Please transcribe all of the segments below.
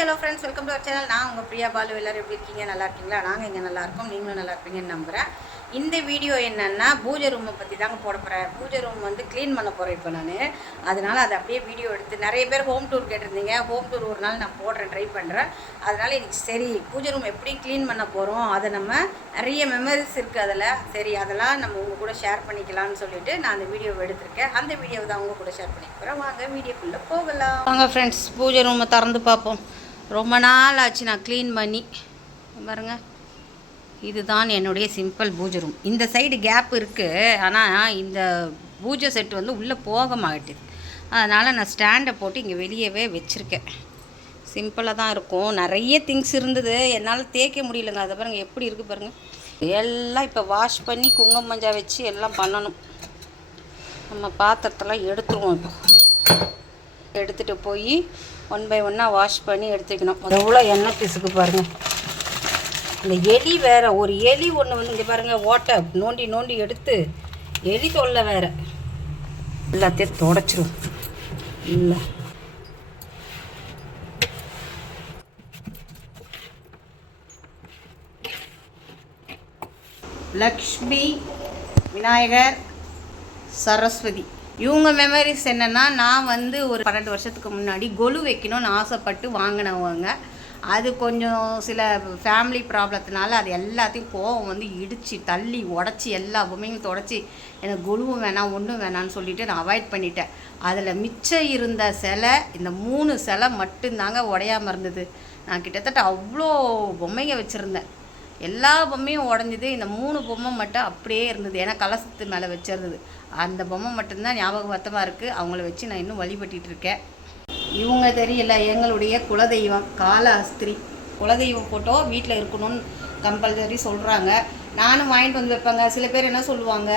Hello friends, welcome to our channel. நான் உங்கள் பிரியா பாலு. எல்லோரும் எப்படி இருக்கீங்க? நல்லா இருக்கீங்களா? நாங்கள் இங்கே நல்லாயிருக்கோம், நீங்களும் நல்லா இருப்பீங்கன்னு நம்புகிறேன். இந்த வீடியோ என்னென்னா பூஜை ரூமை பற்றி தாங்க போட போகிறேன். பூஜை ரூம் வந்து க்ளீன் பண்ண போகிறேன் இப்போ நான். அதனால் அதை அப்படியே வீடியோ எடுத்து நிறைய பேர் ஹோம் டூர் கேட்டிருந்தீங்க. ஹோம் டூர் ஒரு நாள் நான் போடுறேன், ட்ரை பண்ணுறேன். அதனால் இன்றைக்கி சரி பூஜை ரூம் எப்படி க்ளீன் பண்ண போகிறோம், அதை நம்ம நிறைய மெமரிஸ் இருக்குது அதில். சரி அதெல்லாம் நம்ம உங்கள் கூட ஷேர் பண்ணிக்கலாம்னு சொல்லிவிட்டு நான் அந்த வீடியோவை எடுத்திருக்கேன். அந்த வீடியோவை தான் உங்கள் கூட ஷேர் பண்ணிக்கிறேன். வாங்க வீடியோக்குள்ளே போகலாம். வாங்க ஃப்ரெண்ட்ஸ், பூஜை ரூமை திறந்து பார்ப்போம். ரொம்ப நாள் ஆச்சு நான் க்ளீன் பண்ணி. பாருங்க, இதுதான் என்னுடைய சிம்பிள் பூஜை ரூம். இந்த சைடு கேப் இருக்குது, ஆனால் இந்த பூஜை செட்டு வந்து உள்ளே போக மாட்டேது. அதனால் நான் ஸ்டாண்டை போட்டு இங்கே வெளியவே வச்சுருக்கேன். சிம்பிளாக தான் இருக்கும். நிறைய திங்ஸ் இருந்தது, என்னால் தேய்க்க முடியலங்க. அதை பாருங்கள் எப்படி இருக்குது பாருங்கள். எல்லாம் இப்போ வாஷ் பண்ணி குங்குமம் மஞ்சள் வச்சு எல்லாம் பண்ணணும். நம்ம பாத்திரத்தெல்லாம் எடுத்துருவோம். இப்போ எடுத்துகிட்டு போய் ஒன் பை ஒன்னாக வாஷ் பண்ணி எடுத்துக்கணும். எவ்வளோ எண்ணெய் பிசுக்கு பாருங்கள். இந்த எலி வேறு, ஒரு எலி ஒன்று வந்து இங்கே பாருங்கள், ஓட்டை நோண்டி நோண்டி எடுத்து எலி தொல்லை வேறு. எல்லாத்தையும் தொடச்சிரும். இல்லை லக்ஷ்மி, விநாயகர், சரஸ்வதி இவங்க மெமரிஸ் என்னென்னா, நான் வந்து ஒரு 12 வருஷத்துக்கு முன்னாடி கொலு வைக்கணும்னு ஆசைப்பட்டு வாங்கினவங்க. அது கொஞ்சம் சில ஃபேமிலி ப்ராப்ளத்தினால அது எல்லாத்தையும் கோவம் வந்து இடித்து தள்ளி உடச்சி எல்லா பொம்மையும் தொடச்சி எனக்கு கொலுவும் வேணாம் ஒன்றும் வேணான்னு சொல்லிவிட்டு நான் அவாய்ட் பண்ணிட்டேன். அதில் மிச்சம் இருந்த சிலை, இந்த 3 சிலை மட்டும்தாங்க உடையாமல் இருந்தது. நான் கிட்டத்தட்ட அவ்வளோ பொம்மைங்க வச்சுருந்தேன். எல்லா பொம்மையும் உடஞ்சிது. இந்த 3 பொம்மை மட்டும் அப்படியே இருந்தது. ஏன்னா கலசத்து மேலே வச்சிருந்தது. அந்த பொம்மை மட்டும்தான் ஞாபகமாக இருக்குது. அவங்கள வச்சு நான் இன்னும் வழிபட்டுட்டு இருக்கேன். இவங்க தெரியல, எங்களுடைய குலதெய்வம் காளஹஸ்தி. குலதெய்வம் ஃபோட்டோ வீட்டில் இருக்கணும்னு கம்பல்சரி சொல்கிறாங்க. நானும் வாங்கிட்டு வந்து வைப்பேங்க. சில பேர் என்ன சொல்லுவாங்க,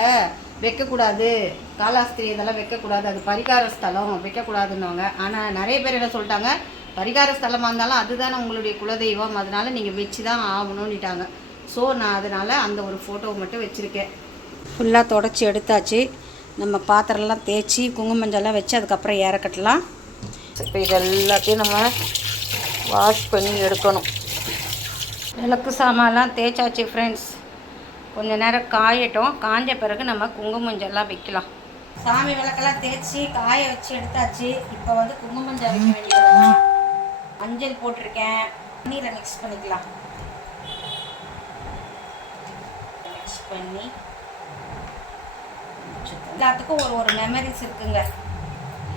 வைக்கக்கூடாது, காளஹஸ்தி இதெல்லாம் வைக்கக்கூடாது, அது பரிகார ஸ்தலம், வைக்கக்கூடாதுன்னுவாங்க. ஆனால் நிறைய பேர் என்ன சொல்லிட்டாங்க, பரிகார ஸ்தலமாக இருந்தாலும் அதுதான் உங்களுடைய குலதெய்வம், அதனால் நீங்கள் வச்சு தான் ஆகணும்னுட்டாங்க. ஸோ நான் அதனால் அந்த ஒரு ஃபோட்டோவை மட்டும் வச்சுருக்கேன். ஃபுல்லாக தொடச்சி எடுத்தாச்சு. நம்ம பாத்திரம்லாம் தேய்ச்சி குங்குமஞ்சள்லாம் வச்சு அதுக்கப்புறம் இறக்கட்டலாம். இப்போ இது எல்லாத்தையும் நம்ம வாஷ் பண்ணி எடுக்கணும். விளக்கு சாமான்லாம் தேய்ச்சாச்சு ஃப்ரெண்ட்ஸ். கொஞ்சம் நேரம் காயட்டும். காஞ்ச பிறகு நம்ம குங்குமஞ்சள்லாம் வைக்கலாம். சாமி விளக்கெல்லாம் தேய்ச்சி காய வச்சு எடுத்தாச்சு. இப்போ வந்து குங்குமஞ்சள் வைக்க வேண்டியது. மஞ்சள் போட்டிருக்கேன், நீரை மிக்ஸ் பண்ணிக்கலாம். மிக்ஸ் பண்ணி எல்லாத்துக்கும் ஒரு மெமரிஸ் இருக்குங்க.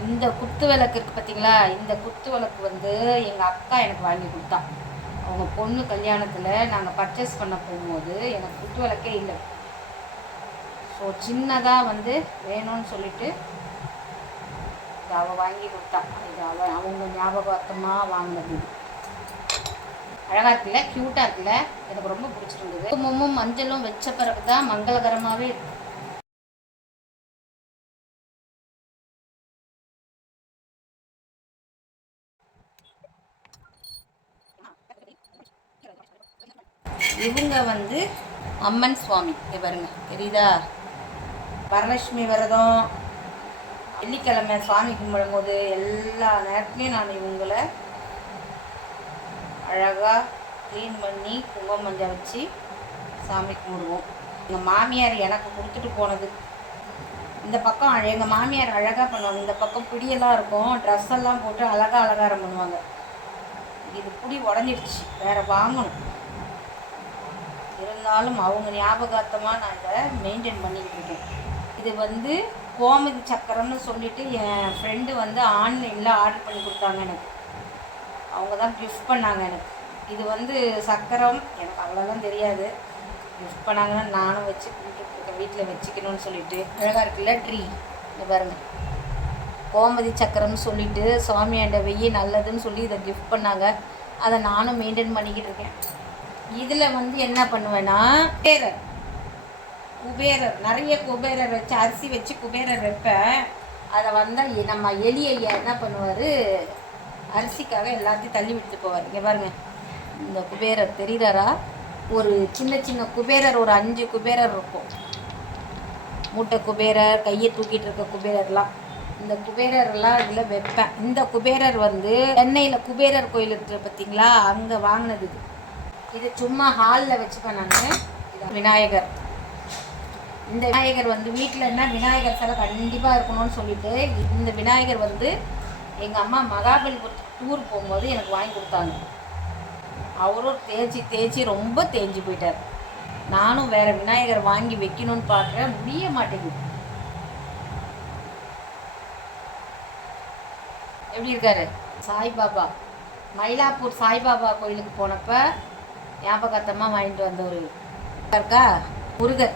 இந்த குத்து விளக்கு இருக்குது பார்த்தீங்களா, இந்த குத்து விளக்கு வந்து எங்கள் அக்கா எனக்கு வாங்கி கொடுத்தா. அவங்க பொண்ணு கல்யாணத்தில் நாங்கள் பர்ச்சேஸ் பண்ண போகும்போது எனக்கு குத்து விளக்கே இல்லை. ஸோ சின்னதாக வந்து வேணும்னு சொல்லிட்டு இது அவள் வாங்கி கொடுத்தா. இது அவங்க ஞாபகார்த்தமாக வாங்கினது. அழகாக இருக்குல்ல, க்யூட்டாக இருக்குல்ல, எனக்கு ரொம்ப பிடிச்சிருந்தது. குங்குமமும் மஞ்சளும் வச்ச பிறகு தான் மங்களகரமாகவே இருக்கு. இவங்க வந்து அம்மன் சுவாமி. இது பாருங்க, தெரியுதா? வரலட்சுமி விரதம், வெள்ளிக்கிழமை சாமி கும்பிடும் போது எல்லா நேரத்துலையும் நான் இவங்களை அழகாக க்ளீன் பண்ணி குங்குமம் மஞ்சள் வச்சு சாமி கும்பிடுவோம். எங்கள் மாமியார் எனக்கு கொடுத்துட்டு போனது. இந்த பக்கம் எங்கள் மாமியார் அழகாக பண்ணுவாங்க. இந்த பக்கம் பிடியெல்லாம் இருக்கும், ட்ரெஸ் எல்லாம் போட்டு அழகாக அலங்காரம் பண்ணுவாங்க. இது பிடி உடஞ்சிடுச்சு, வேறு வாங்கணும். இருந்தாலும் அவங்க ஞாபகார்த்தமாக நான் இதை மெயின்டைன் பண்ணிக்கிட்டு இருக்கேன். இது வந்து கோமதி சக்கரம்னு சொல்லிட்டு என் ஃப்ரெண்டு வந்து ஆன்லைனில் ஆர்டர் பண்ணி கொடுத்தாங்க எனக்கு. அவங்க தான் கிஃப்ட் பண்ணாங்க எனக்கு. இது வந்து சக்கரம், எனக்கு அவ்வளோதான் தெரியாது. கிஃப்ட் பண்ணாங்கன்னா நானும் வச்சு கொடுத்துட்ருக்கேன், வீட்டில் வச்சுக்கணும்னு சொல்லிட்டு. அழகாக இருக்குல்ல ட்ரீ. இது பாருங்கள், கோமதி சக்கரம்னு சொல்லிட்டு சுவாமியாண்ட வெய்ய நல்லதுன்னு சொல்லி இதை கிஃப்ட் பண்ணாங்க. அதை நானும் மெயின்டைன் பண்ணிக்கிட்டு இருக்கேன். இதில் வந்து என்ன பண்ணுவேன்னா, குபேரர் நிறைய குபேரர் வச்சு அரிசி வச்சு குபேரர் வைப்பேன். அதை வந்தால் நம்ம எலியை என்ன பண்ணுவார், அரிசிக்காக எல்லாத்தையும் தள்ளி விட்டுட்டு போவார். இங்கே பாருங்கள், இந்த குபேரர் தெரிகிறாரா? ஒரு சின்ன சின்ன குபேரர், ஒரு 5 குபேரர் இருக்கும். மூட்டை குபேரர், கையை தூக்கிட்டு இருக்க குபேரர்லாம். இந்த குபேரர்லாம் இதில் வைப்பேன். இந்த குபேரர் வந்து சென்னையில் குபேரர் கோயில் இருக்கிற பார்த்தீங்களா, அங்கே வாங்கினது. இது சும்மா ஹாலில் வச்சுப்பேன் நான். விநாயகர், இந்த விநாயகர் வந்து வீட்டில் என்ன விநாயகர் சிலை கண்டிப்பாக இருக்கணும்னு சொல்லிட்டு இந்த விநாயகர் வந்து எங்கள் அம்மா மகாபலிபுரத்துக்கு டூர் போகும்போது எனக்கு வாங்கி கொடுத்தாங்க. அவரும் தேய்ச்சி ரொம்ப தேய்ச்சி போயிட்டார். நானும் வேறு விநாயகர் வாங்கி வைக்கணும்னு பார்க்குறேன், முடிய மாட்டேங்குது. எப்படி இருக்காரு சாய்பாபா? மயிலாப்பூர் சாய்பாபா கோயிலுக்கு போனப்போ ஞாபகத்தமாக வாங்கிட்டு வந்த ஒரு இருக்கா முருகர்.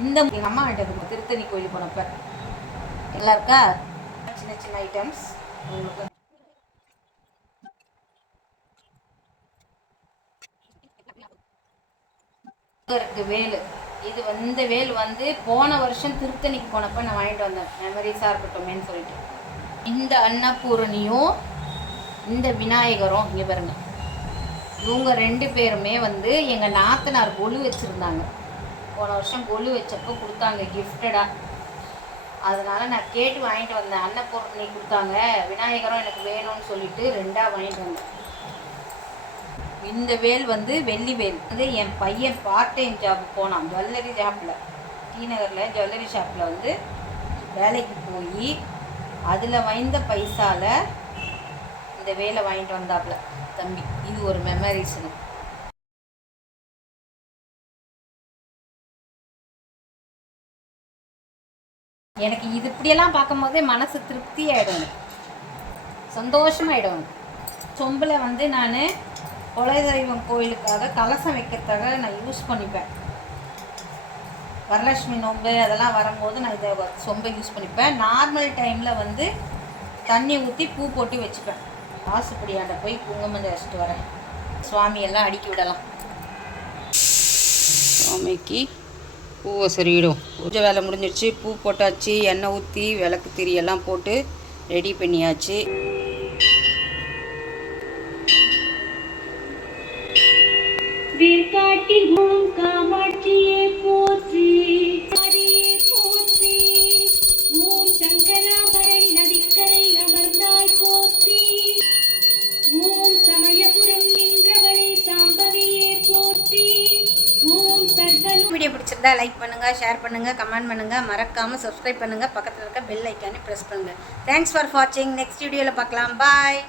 இந்த எங்கள் அம்மா வாங்கிட்டு திருத்தணி கோயிலுக்கு போனப்போ எல்லாம் இருக்கா. சின்ன சின்ன ஐட்டம்ஸ் உங்களுக்கு. இருக்கு வேல். இது இந்த வேல் வந்து போன வருஷம் திருத்தணிக்கு போனப்போ நான் வாங்கிட்டு வந்தேன், மெமரிஸாக இருக்கட்டுமேன்னு சொல்லிட்டு. இந்த அன்னபூரணியும் இந்த விநாயகரும் இங்கே பாருங்க, இவங்க 2 பேருமே வந்து எங்கள் நாத்தனார் கொலு வச்சுருந்தாங்க. போன வருஷம் கொலு வச்சப்போ கொடுத்தாங்க கிஃப்டடாக. அதனால் நான் கேட்டு வாங்கிட்டு வந்தேன். அன்னபூரணி கொடுத்தாங்க, விநாயகரும் எனக்கு வேணும்னு சொல்லிட்டு 2ஆக வாங்கிட்டு வந்தேன். இந்த வேல் வந்து வெள்ளி வேல் வந்து என் பையன் பார்ட் டைம் ஜாப் போனான், ஜுவல்லரி ஷாப்பில், டி நகரில் ஜுவல்லரி ஷாப்பில் வந்து வேலைக்கு போய் அதில் வாய்ந்த பைசாவில் இந்த வேலை வாங்கிட்டு வந்தாப்புல தம்பி. இது ஒரு மெமரிஸ்னு. எனக்கு இது இப்படியெல்லாம் பார்க்கும் போதே மனசு திருப்தி ஆகிடும், சந்தோஷமாகிடும். சொம்பில் வந்து நான் குலதெய்வம் கோயிலுக்காக கலசம் வைக்கிறதுக்காக நான் யூஸ் பண்ணிப்பேன். வரலட்சுமி நோம்பு அதெல்லாம் வரும்போது நான் இதை சொம்பை யூஸ் பண்ணிப்பேன். நார்மல் டைமில் வந்து தண்ணி ஊற்றி பூ போட்டு வச்சுப்பேன். வாசுப்படியாண்ட போய் குங்குமம் வச்சுட்டு வரேன். சுவாமியெல்லாம் அடுக்கி விடலாம். சுவாமிக்கு பூவை சரியிடும். பூஜை வேலை முடிஞ்சிடுச்சு. பூ போட்டாச்சு, எண்ணெய் ஊற்றி விளக்கு திரியெல்லாம் போட்டு ரெடி பண்ணியாச்சு. வேர்காட்டில் ஓம் காமாட்சியே போற்றி, ஹரியே போற்றி. ஓம் சங்கராபரணி நதிக்கரை அமர்ந்தாய் போற்றி. ஓம் சமயபுரம் நின்றவளே சாம்பவியே போற்றி. ஓம் சர்வலோக. வீடியோ பிடிச்சிருந்தா லைக் பண்ணுங்கள், ஷேர் பண்ணுங்கள், கமெண்ட் பண்ணுங்கள், மறக்காமல் சப்ஸ்கிரைப் பண்ணுங்கள், பக்கத்தில் இருக்க பெல் ஐக்கானே ப்ரெஸ் பண்ணுங்கள். தேங்க்ஸ் ஃபார் வாட்சிங். நெக்ஸ்ட் வீடியோவில் பார்க்கலாம். பாய்.